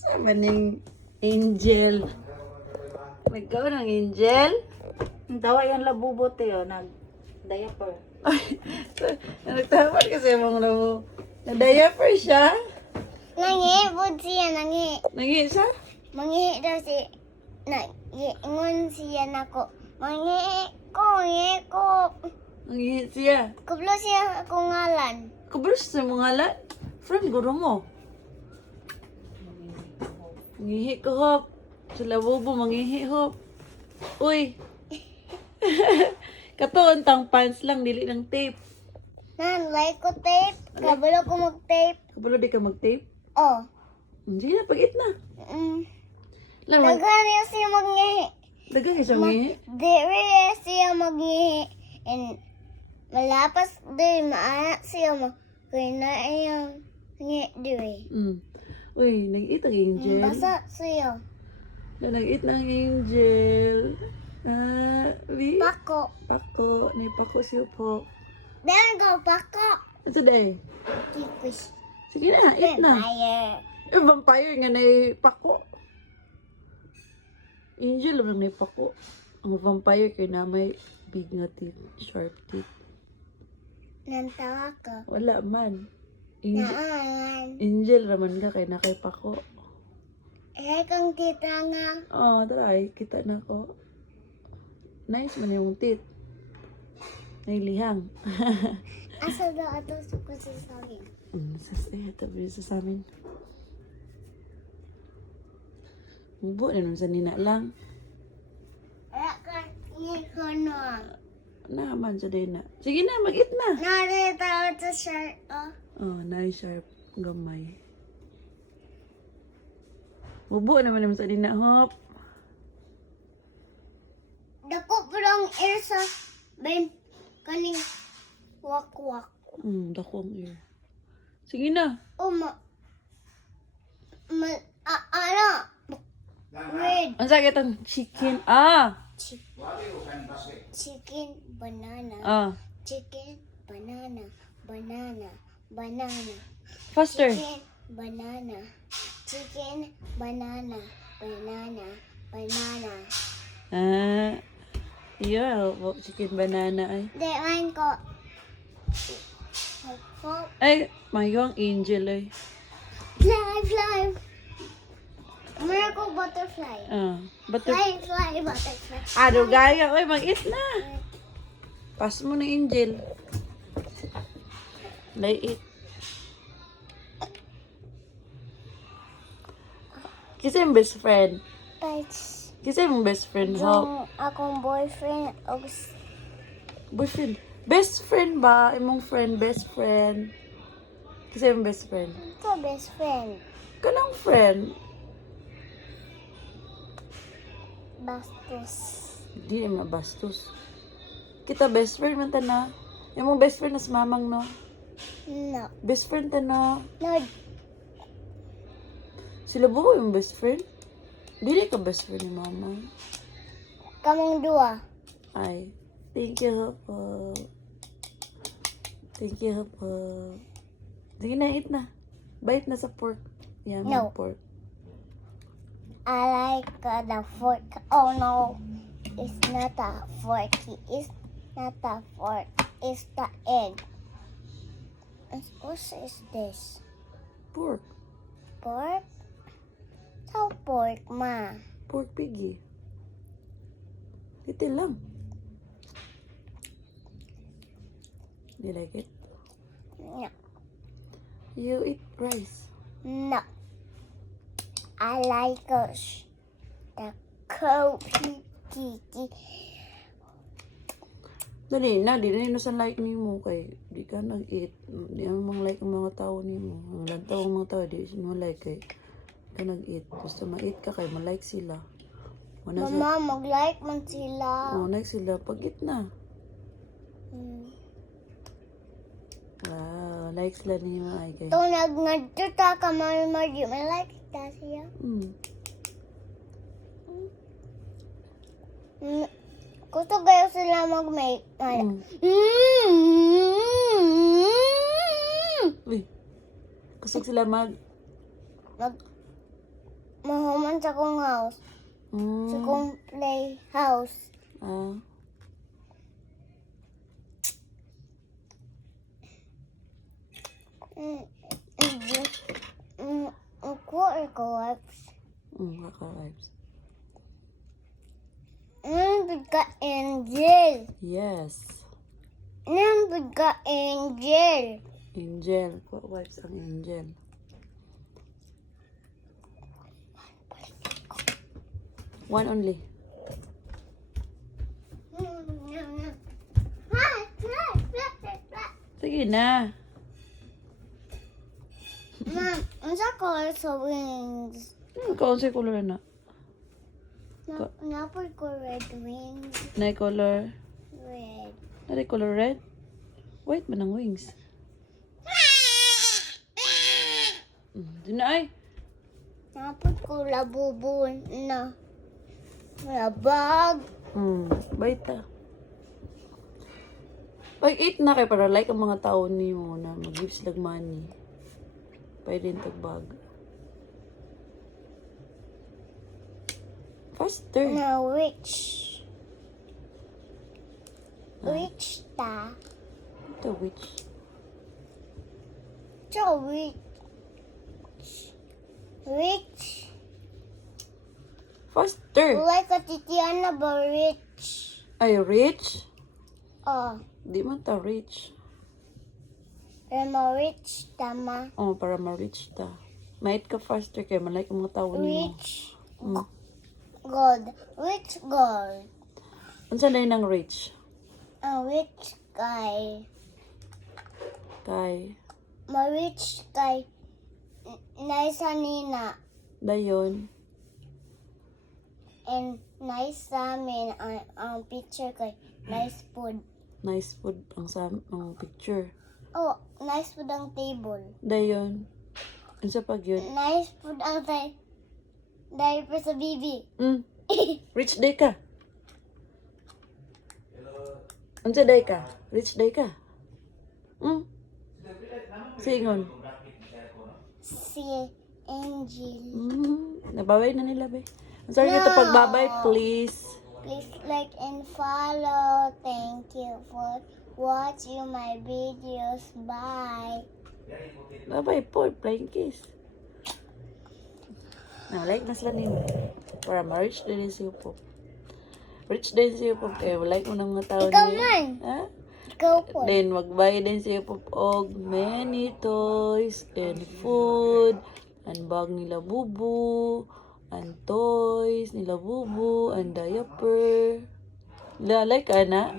Sama ning Angel. Nagkaw ng Angel? Dawa yung labubote o, nag-diaper. Ay, nagtawa kasi mong labo. Na-diaper siya? Nangihipod siya, Nangi siya? mangihi daw si, ingon siya nako. Mangihi ko. Nangi siya. Kublo siya akong ngalan. Kabalo siya sa mga lat. Friend, guro mo. Mangihi ko, Hop. Sila bobo, mangihi, Hop. Uy. Katuon tang pants lang, dili ng tape. Nan, like ko tape. Kabalo ko mag-tape. Kabalo di ka mag-tape? Oh. Hindi na, pag-it na. Lang, Daghan niya siya mangihi. dagang isang ngihi. Diri siya mangihi. And malapas diri, maanak siya kaya na iyang ngi diri. Uy, nag-eat ang Angel. Basa siya. Nag-eat ng Angel. Li? Pako. Pako. Ni Pako siya po. Then go pako. Ito day. Kikwish. Sige na, eat na. Vampire. Vampire nga na Pako. Angel lang na Pako. Ang vampire kay na may big nga teeth, sharp teeth. Nantawa ko. Wala man. Naan. Angel raman ka kay na kay Pako. Eh, kung tita nga. Oh, try. Kita na ko. Nice man yung teeth. Nailihang. Asa daw ato ko sa sabi. Sasaya, tabi sa amin. Mubo na nun sa nina lang. Wala ka, ko na. Naman sa din na. Sige na, mag-eat na. Narita ako sa shirt, oh. Oh, nice sharp. Gamay. Mubo naman naman sa nina, Hop. Dako parang air sa ben kaning wak-wak. Dako ang ear. Sige na. Oh, ano? Weird. Ang sakit ang chicken. Chicken, banana. Chicken, banana. Banana. Faster. Chicken, banana. Chicken, banana. Banana. Yeah, chicken banana ay. Di, man ko. Hop, Ay, mayo ang Angel ay. fly. Meron ko butterfly. Butter. Fly, butterfly. Ado gaya, oy, mag-eat na. Pass mo na Angel. Lay eat. Kasi yung best friend. Touch. Kasi yung best friend, Hop. Yung akong boyfriend, Boyfriend. Best friend ba? Imong friend, best friend. Kasi yung best friend. ito best friend. Kanang friend. Bastos. Hindi naman bastos. Kita best friend man ta na. Imong best friend na si mamang no. No. Best friend ta na. No. Sila buko yung best friend. Dili ka best friend ni mama. Kamong dua. Ay. Thank you po. Thank you po. Sige na, eat na. Bite na sa pork. Yeah, No. pork. I like the fork. Oh no. It's not a fork. It's not a fork. It's the egg. What is this? Pork. Pork? How pork, ma? Pork piggy. Ito lang. You like it? No. You eat rice. No. I like the coffee. Dali na, di na sa like ni mo kay di ka nag-eat. Di ang like ang mga tao ni mo. Ang lantaw ang mga tao, di mo like kay di ka nag-eat. Basta ma-eat ka kay ma-like sila. Mama, mag-like man sila. Like sila, pag-eat na. Hmm. Wow, like sila ni mo ay kay. Ito nag-nagtuta ka, mama, di man like ta siya. Gusto kayo sila mag-make. Uy, kusog sila mag mahuman sa kong house. Sa Mm. kong playhouse. Ah. Quarter co-ops. Kaka-vibes. Nandun ka angel. Yes. Nandun ka angel. Angel. Vibes ang angel. One only. Sige na. Mom, unsa color sa wings? Kaunsa color na? Napol ko red wings. Na color. Red. Ano color red? White man ang wings. Di na ay. Napol ko labubo na. Labag. Baita. Pag 8 na kayo para like ang mga tao niyo na mag-give sila money. Pwede yung tagbag. Faster. Na which? Which ta? Ito, which? So which? Which? Faster. Like a Titiana ba rich? Ay, rich? Oh, Di man ta rich. Rema rich tama. Oh, para ma-rich ta. Mait ka faster kaya man like ang mga tao niyo. Rich Mm. gold. Rich gold. Unsa na yun ang rich? Ang rich guy. Kay, Ma-rich kay Naisa Nina. dayon. And nice sa amin ang picture kay nice food. Nice food ang picture. Oh, nice food ang table. Dayon. Unsa pag yun? Nice food ang diaper sa bibi. Rich day ka. Unsa day ka? Rich day ka. Singon. Si Angel. Nabaway na nila, be. Ang sorry nito pagbabay, please. Please like and follow. Thank you for watching my videos. Bye. Babay po, flying kiss. Like na sila nimo. Para ma-rich din si Upop. Rich din si Upop. Kaya like mo ng mga tao Ikaw niya. man. Ha? Go po. Then, magbayad din si Upop og many toys and food. And bag nila bubu. And toys nila bubu. And diaper. Like ka na?